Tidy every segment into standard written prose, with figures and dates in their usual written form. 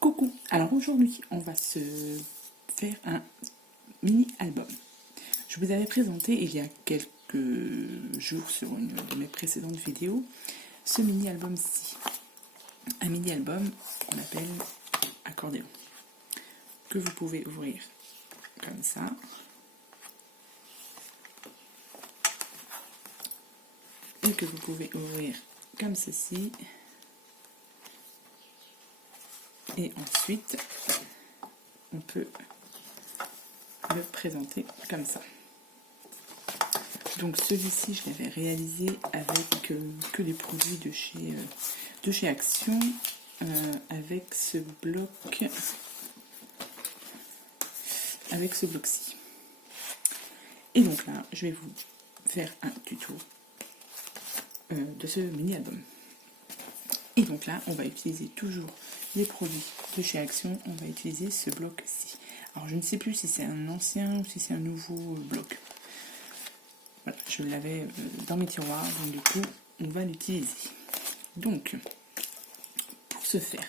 Coucou, alors aujourd'hui on va se faire un mini-album. Je vous avais présenté il y a quelques jours sur une de mes précédentes vidéos ce mini-album-ci. Un mini-album qu'on appelle accordéon, que vous pouvez ouvrir comme ça. Et que vous pouvez ouvrir comme ceci. Et ensuite, on peut le présenter comme ça. Donc celui-ci, je l'avais réalisé avec que les produits de chez Action, avec ce bloc, ci. Et donc là, je vais vous faire un tuto de ce mini-album. Et donc là, on va utiliser toujours les produits de chez Action, on va utiliser ce bloc-ci. Alors je ne sais plus si c'est un ancien ou si c'est un nouveau bloc. Voilà, je l'avais dans mes tiroirs, donc du coup, on va l'utiliser. Donc, pour ce faire,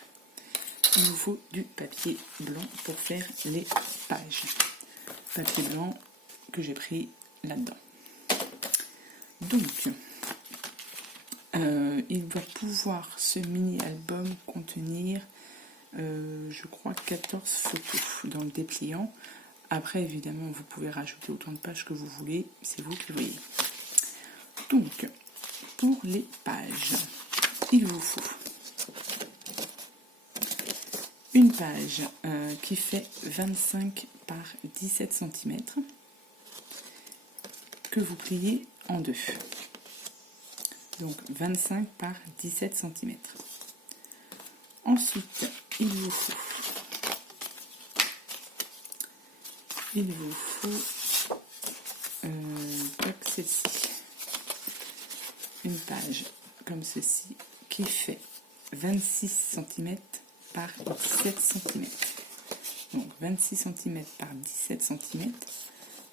il vous faut du papier blanc pour faire les pages. Papier blanc que j'ai pris là-dedans. Donc, il doit pouvoir, ce mini-album, contenir, je crois, 14 photos dans le dépliant. Après, évidemment, vous pouvez rajouter autant de pages que vous voulez, c'est vous qui voyez. Donc, pour les pages, il vous faut une page qui fait 25 par 17 cm, que vous pliez en deux. Donc 25 par 17 cm. Ensuite, il vous faut celle-ci, une page comme ceci qui fait 26 cm par 17 cm. Donc 26 cm par 17 cm.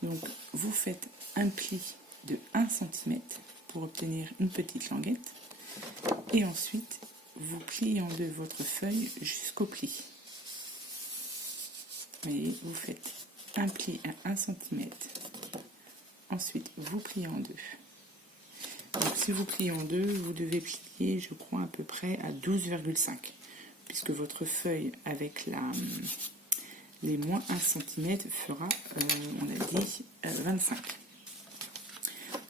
Donc vous faites un pli de 1 cm pour obtenir une petite languette. Et ensuite, vous pliez en deux votre feuille jusqu'au pli. Vous voyez, vous faites un pli à 1 cm. Ensuite, vous pliez en deux. Donc, si vous pliez en deux, vous devez plier, je crois, à peu près à 12,5. Puisque votre feuille avec les moins 1 cm fera, on a dit, 25.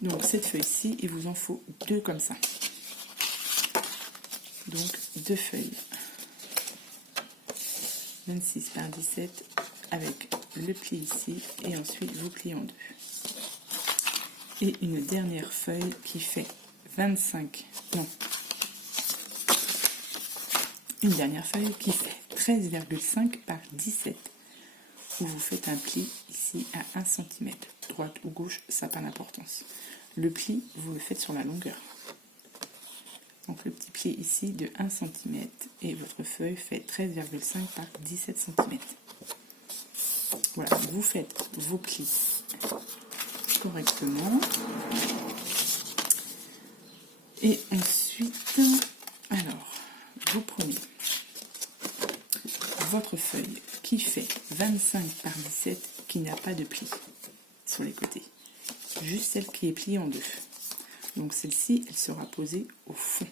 Donc, cette feuille-ci, il vous en faut deux comme ça. Donc, deux feuilles. 26 par 17 avec le pli ici. Et ensuite, vous pliez en deux. Et une dernière feuille qui fait 25. Non. Une dernière feuille qui fait 13,5 par 17. Où vous faites un pli ici à 1 cm. Droite ou gauche, ça n'a pas d'importance. Le pli, vous le faites sur la longueur. Donc le petit pli ici de 1 cm et votre feuille fait 13,5 par 17 cm. Voilà, vous faites vos plis correctement. Et ensuite, alors, vous prenez votre feuille qui fait 25 par 17 qui n'a pas de pli sur les côtés. Juste celle qui est pliée en deux. Donc celle-ci, elle sera posée au fond.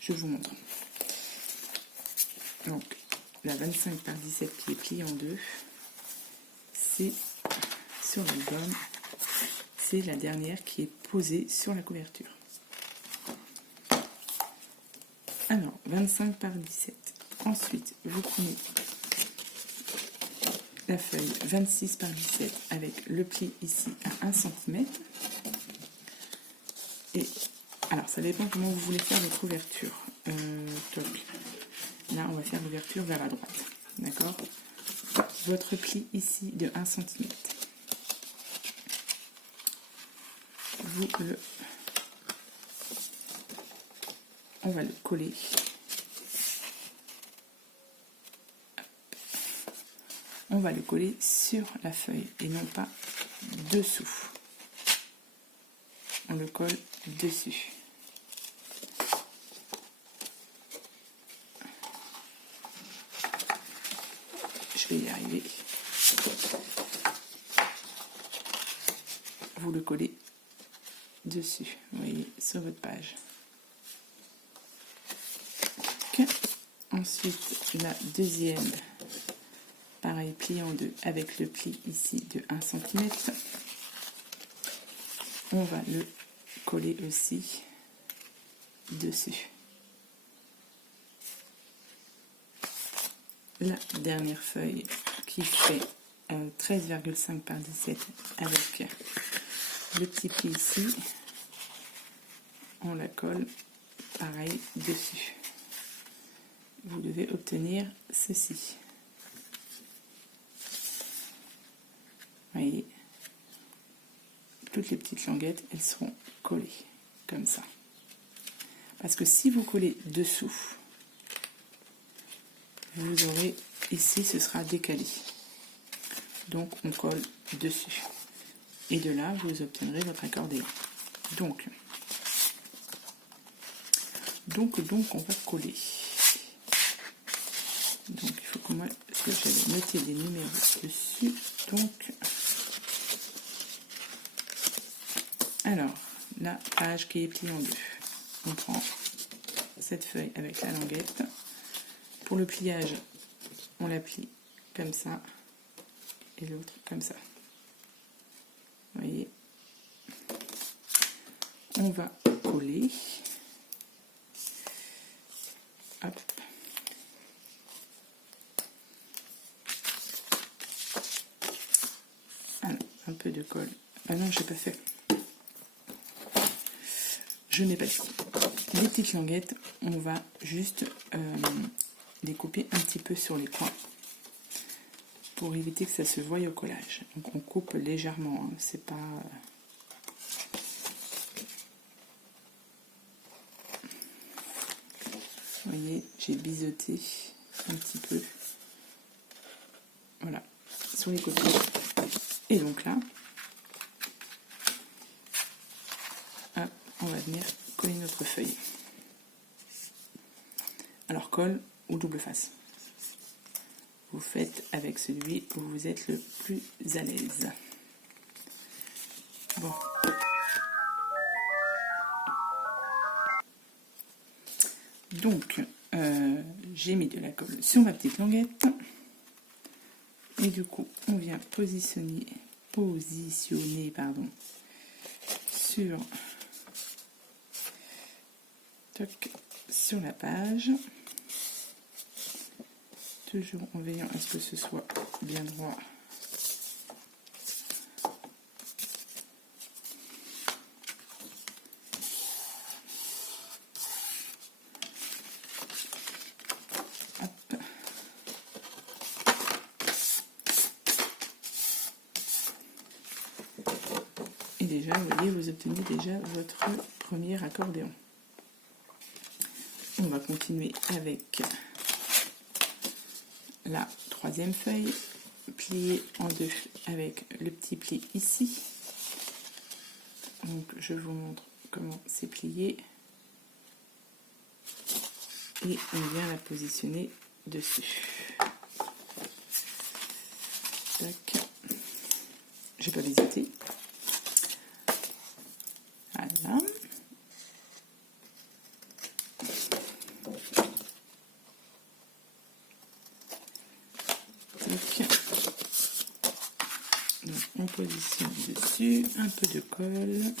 Je vous montre. Donc la 25 par 17 qui est pliée en deux, c'est sur l'album, c'est la dernière qui est posée sur la couverture. Alors 25 par 17. Ensuite, vous prenez la feuille 26 par 17 avec le pli ici à 1 cm. Et alors, ça dépend comment vous voulez faire votre ouverture. Là, on va faire l'ouverture vers la droite. D'accord? Votre pli ici de 1 cm. On va le coller. On va le coller sur la feuille et non pas dessous. On le colle dessus. je vais y arriver. Vous le collez dessus, vous voyez, sur votre page. Okay. Ensuite, la deuxième, pareil, pli en deux avec le pli ici de 1 cm. On va le coller aussi dessus. La dernière feuille qui fait 13,5 par 17 avec le petit pli ici, on la colle pareil dessus. Vous devez obtenir ceci. Voyez, toutes les petites languettes, elles seront collées comme ça. Parce que si vous collez dessous, vous aurez ici, ce sera décalé. Donc on colle dessus. Et de là, vous obtiendrez votre accordéon. Donc on va coller. Donc il faut que moi, parce que j'avais noté des numéros dessus. Donc, alors, la page qui est pliée en deux. On prend cette feuille avec la languette. Pour le pliage, on la plie comme ça et l'autre comme ça. Vous voyez, on va coller. Hop. Alors, un peu de colle. Ah non, j'ai pas fait. Je n'ai pas fait. Les petites languettes, on va juste les couper un petit peu sur les coins pour éviter que ça se voie au collage. Donc on coupe légèrement, hein, c'est pas... Vous voyez, j'ai biseauté un petit peu. Voilà, sur les côtés. Et donc là, hop, on va venir coller notre feuille. Alors colle ou double face. Vous faites avec celui où vous êtes le plus à l'aise. Bon. Donc, j'ai mis de la colle sur ma petite languette. Et du coup, on vient positionner sur la page. Toujours en veillant à ce que ce soit bien droit. Hop. Et déjà, vous voyez, vous obtenez déjà votre premier accordéon. On va continuer avec la troisième feuille, pliée en deux avec le petit pli ici. Donc je vous montre comment c'est plié. Et on vient la positionner dessus. Tac. J'ai pas visité. Voilà. Donc, on positionne dessus, un peu de colle.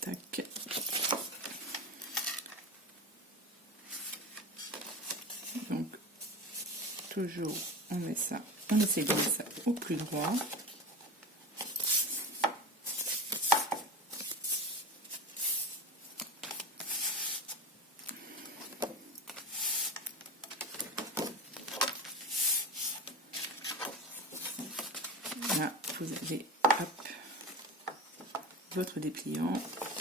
Tac. Donc, toujours, on met ça, on essaie de mettre ça au plus droit. Là, vous avez hop, votre dépliant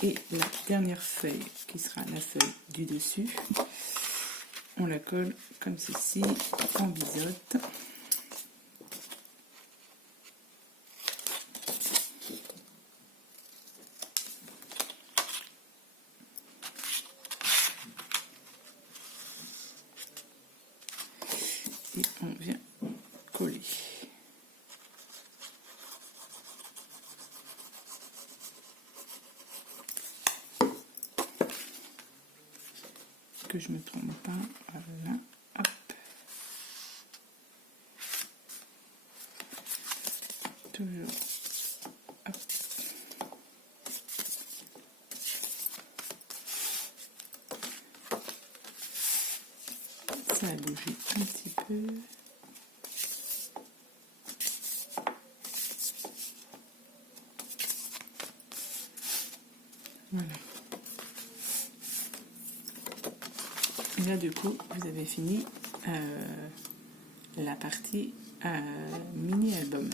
et la dernière feuille qui sera la feuille du dessus. On la colle comme ceci en biseaute. que je me trompe pas. Voilà, hop. Toujours. Hop. Ça a bougé un petit peu. Voilà. Et là, du coup, vous avez fini la partie mini-album.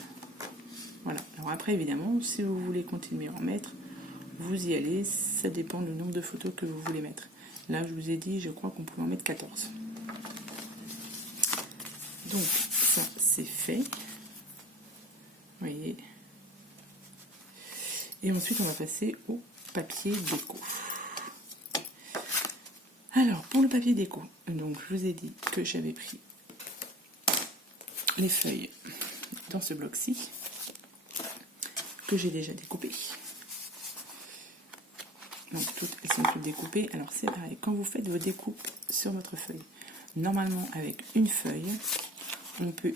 Voilà. Alors après, évidemment, si vous voulez continuer à en mettre, vous y allez. Ça dépend du nombre de photos que vous voulez mettre. Là, je vous ai dit, je crois qu'on pouvait en mettre 14. Donc, ça, c'est fait. Vous voyez. Et ensuite, on va passer au papier déco. Alors, pour le papier déco, donc je vous ai dit que j'avais pris les feuilles dans ce bloc-ci, que j'ai déjà découpé. Donc, elles sont toutes découpées. Alors, c'est pareil, quand vous faites vos découpes sur votre feuille, normalement, avec une feuille, on peut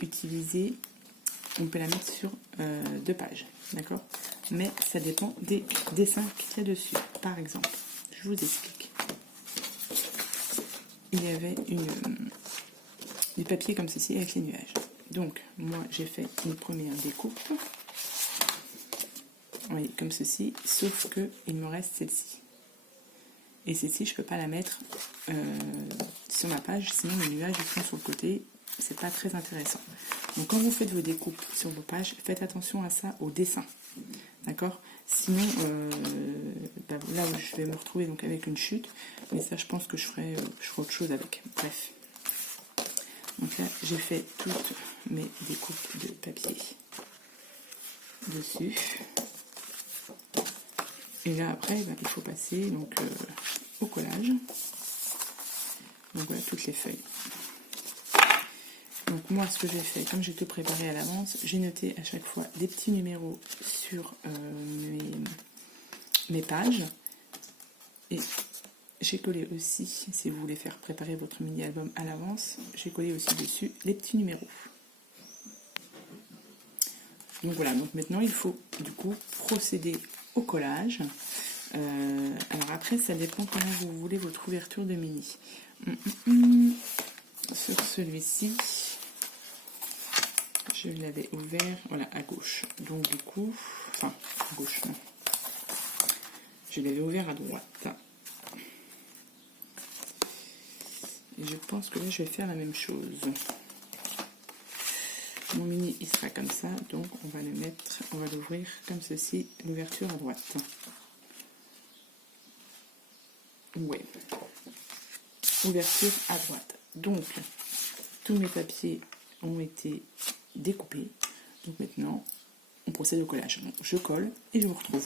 la mettre sur 2 pages, d'accord? Mais ça dépend des dessins qu'il y a dessus. Par exemple, je vous explique. Il y avait des papiers comme ceci avec les nuages. Donc, moi, j'ai fait une première découpe. Vous voyez, comme ceci, sauf que il me reste celle-ci. Et celle-ci, je ne peux pas la mettre sur ma page, sinon les nuages ils sont sur le côté. C'est pas très intéressant. Donc, quand vous faites vos découpes sur vos pages, faites attention à ça, au dessin. D'accord? Sinon, là, je vais me retrouver donc avec une chute. Mais ça, je pense que je ferai autre chose avec. Bref. Donc là, j'ai fait toutes mes découpes de papier dessus. Et là, après, il faut passer donc, au collage. Donc voilà, toutes les feuilles. Donc moi, ce que j'ai fait, comme j'ai tout préparé à l'avance, j'ai noté à chaque fois des petits numéros sur mes pages. Et j'ai collé aussi, si vous voulez faire préparer votre mini-album à l'avance, j'ai collé aussi dessus les petits numéros. Donc voilà, donc maintenant il faut du coup procéder au collage. Alors après, ça dépend comment vous voulez votre ouverture de mini. Sur celui-ci, je l'avais ouvert, voilà, à gauche. Donc du coup, enfin, à gauche, non. Je l'avais ouvert à droite. Et je pense que là, je vais faire la même chose. Mon mini, il sera comme ça, donc on va l'ouvrir comme ceci, l'ouverture à droite. Ouais. Ouverture à droite. Donc, tous mes papiers ont été découpés. Donc maintenant, on procède au collage. Donc, je colle et je vous retrouve.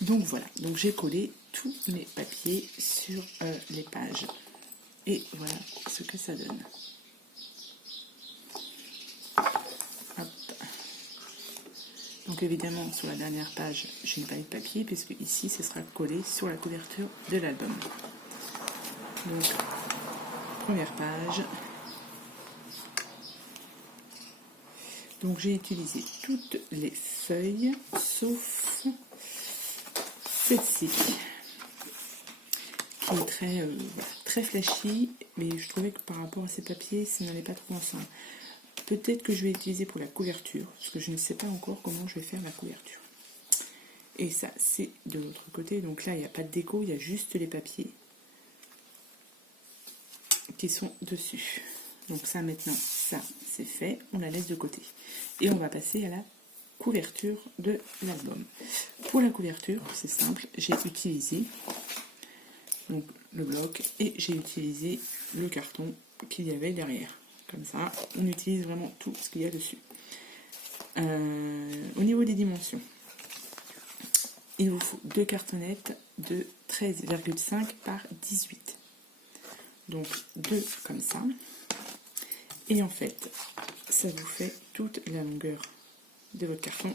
Donc voilà, donc j'ai collé tous mes papiers sur les pages. Et voilà ce que ça donne. Hop. Donc évidemment, sur la dernière page, je n'ai pas eu de papier, puisque ici, ce sera collé sur la couverture de l'album. Donc, première page. Donc j'ai utilisé toutes les feuilles, sauf celle-ci, qui est très flashy, mais je trouvais que par rapport à ces papiers, ça n'allait pas trop ensemble. Peut-être que je vais utiliser pour la couverture, parce que je ne sais pas encore comment je vais faire la couverture. Et ça, c'est de l'autre côté. Donc là, il n'y a pas de déco, il y a juste les papiers qui sont dessus. Donc ça, maintenant, ça, c'est fait. On la laisse de côté. Et on va passer à la couverture de l'album. Pour la couverture, c'est simple. J'ai utilisé donc, le bloc et j'ai utilisé le carton qu'il y avait derrière. Comme ça, on utilise vraiment tout ce qu'il y a dessus. Au niveau des dimensions, il vous faut 2 cartonnettes de 13,5 par 18. Donc 2 comme ça. Et en fait, ça vous fait toute la longueur de votre carton.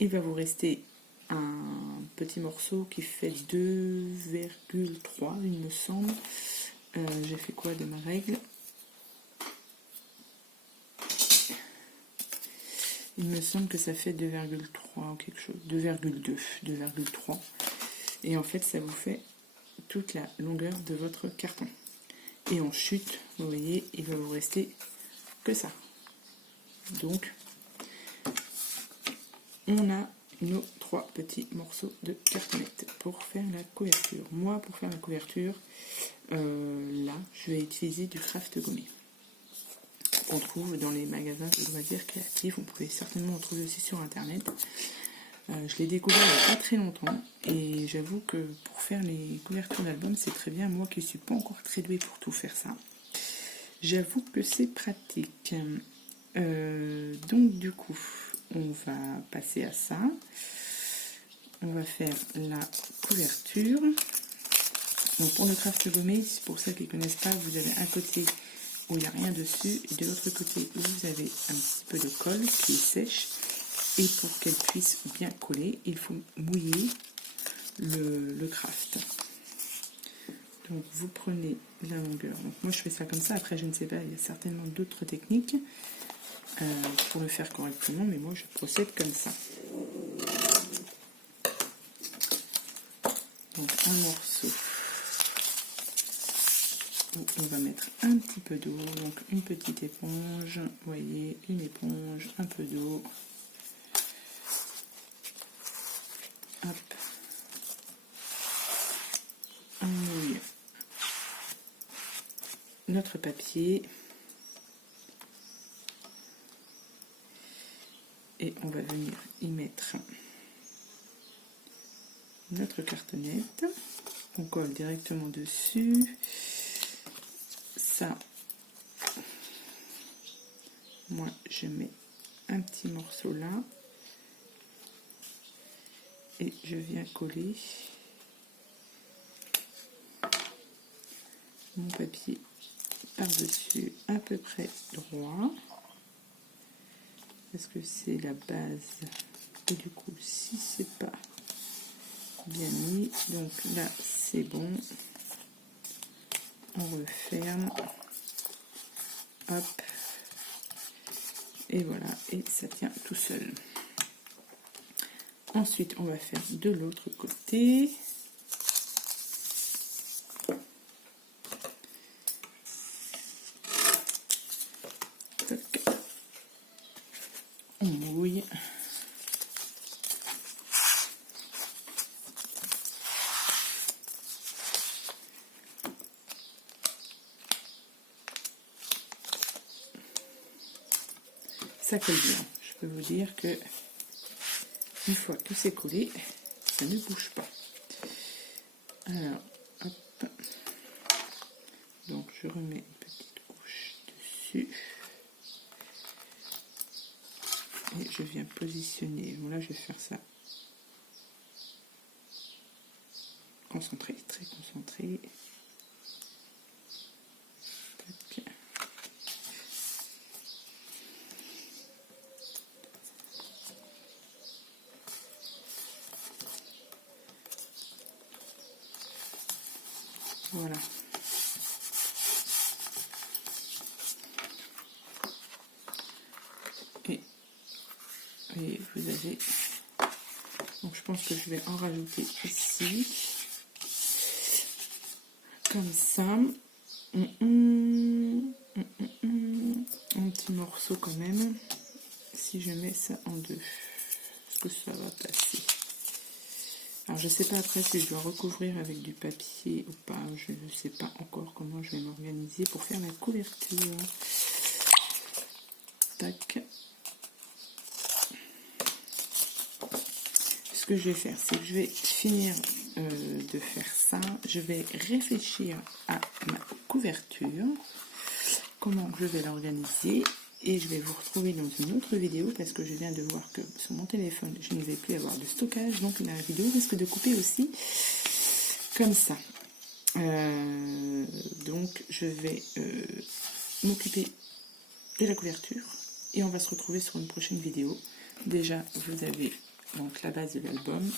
Il va vous rester un petit morceau qui fait 2,3 il me semble. J'ai fait quoi de ma règle? Il me semble que ça fait 2,3 ou quelque chose, 2,2, 2,3. Et en fait, ça vous fait toute la longueur de votre carton. Et en chute, vous voyez, il va vous rester que ça. Donc, on a nos 3 petits morceaux de cartonnette pour faire la couverture. Moi, pour faire la couverture, là, je vais utiliser du craft gommé qu'on trouve dans les magasins de loisirs créatifs. Vous pouvez certainement en trouver aussi sur internet. Je l'ai découvert il n'y a pas très longtemps et j'avoue que pour faire les couvertures d'albums, c'est très bien. Moi qui ne suis pas encore très douée pour tout faire ça, j'avoue que c'est pratique. Donc du coup, on va passer à ça. On va faire la couverture. Donc pour le craft gommé, c'est pour ceux qui ne connaissent pas, vous avez un côté où il n'y a rien dessus et de l'autre côté vous avez un petit peu de colle qui est sèche. Et pour qu'elle puisse bien coller, il faut mouiller le craft. Donc vous prenez la longueur. Donc moi je fais ça comme ça. Après je ne sais pas, il y a certainement d'autres techniques pour le faire correctement, mais moi je procède comme ça. Donc un morceau où on va mettre un petit peu d'eau, donc une petite éponge, vous voyez, une éponge, un peu d'eau. Hop. On mouille notre papier et on va venir y mettre notre cartonnette. On colle directement dessus. Ça, moi je mets un petit morceau là et je viens coller mon papier par-dessus à peu près droit parce que c'est la base et du coup si c'est pas bien mis, donc là c'est bon, on referme, hop, et voilà, et ça tient tout seul. Ensuite on va faire de l'autre côté. On mouille. Ça colle bien. Je peux vous dire que une fois que c'est collé, ça ne bouge pas. Alors, hop. Donc je remets une petite couche dessus. Et je viens positionner. Bon là je vais faire ça. Concentré, très concentré. Tac. Voilà. Et vous avez... Donc je pense que je vais en rajouter ici. Comme ça. Un petit morceau quand même. Si je mets ça en deux. Est-ce que ça va passer? Alors je sais pas après si je dois recouvrir avec du papier ou pas. Je ne sais pas encore comment je vais m'organiser pour faire la couverture. Tac. Ce que je vais faire, c'est que je vais finir de faire ça. Je vais réfléchir à ma couverture. Comment je vais l'organiser. Et je vais vous retrouver dans une autre vidéo parce que je viens de voir que sur mon téléphone, je ne vais plus avoir de stockage. Donc la vidéo risque de couper aussi comme ça. Donc je vais m'occuper de la couverture et on va se retrouver sur une prochaine vidéo. Déjà, vous avez donc la base de l'album.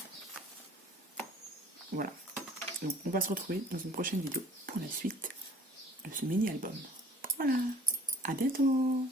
Voilà. Donc on va se retrouver dans une prochaine vidéo pour la suite de ce mini-album. Voilà, à bientôt!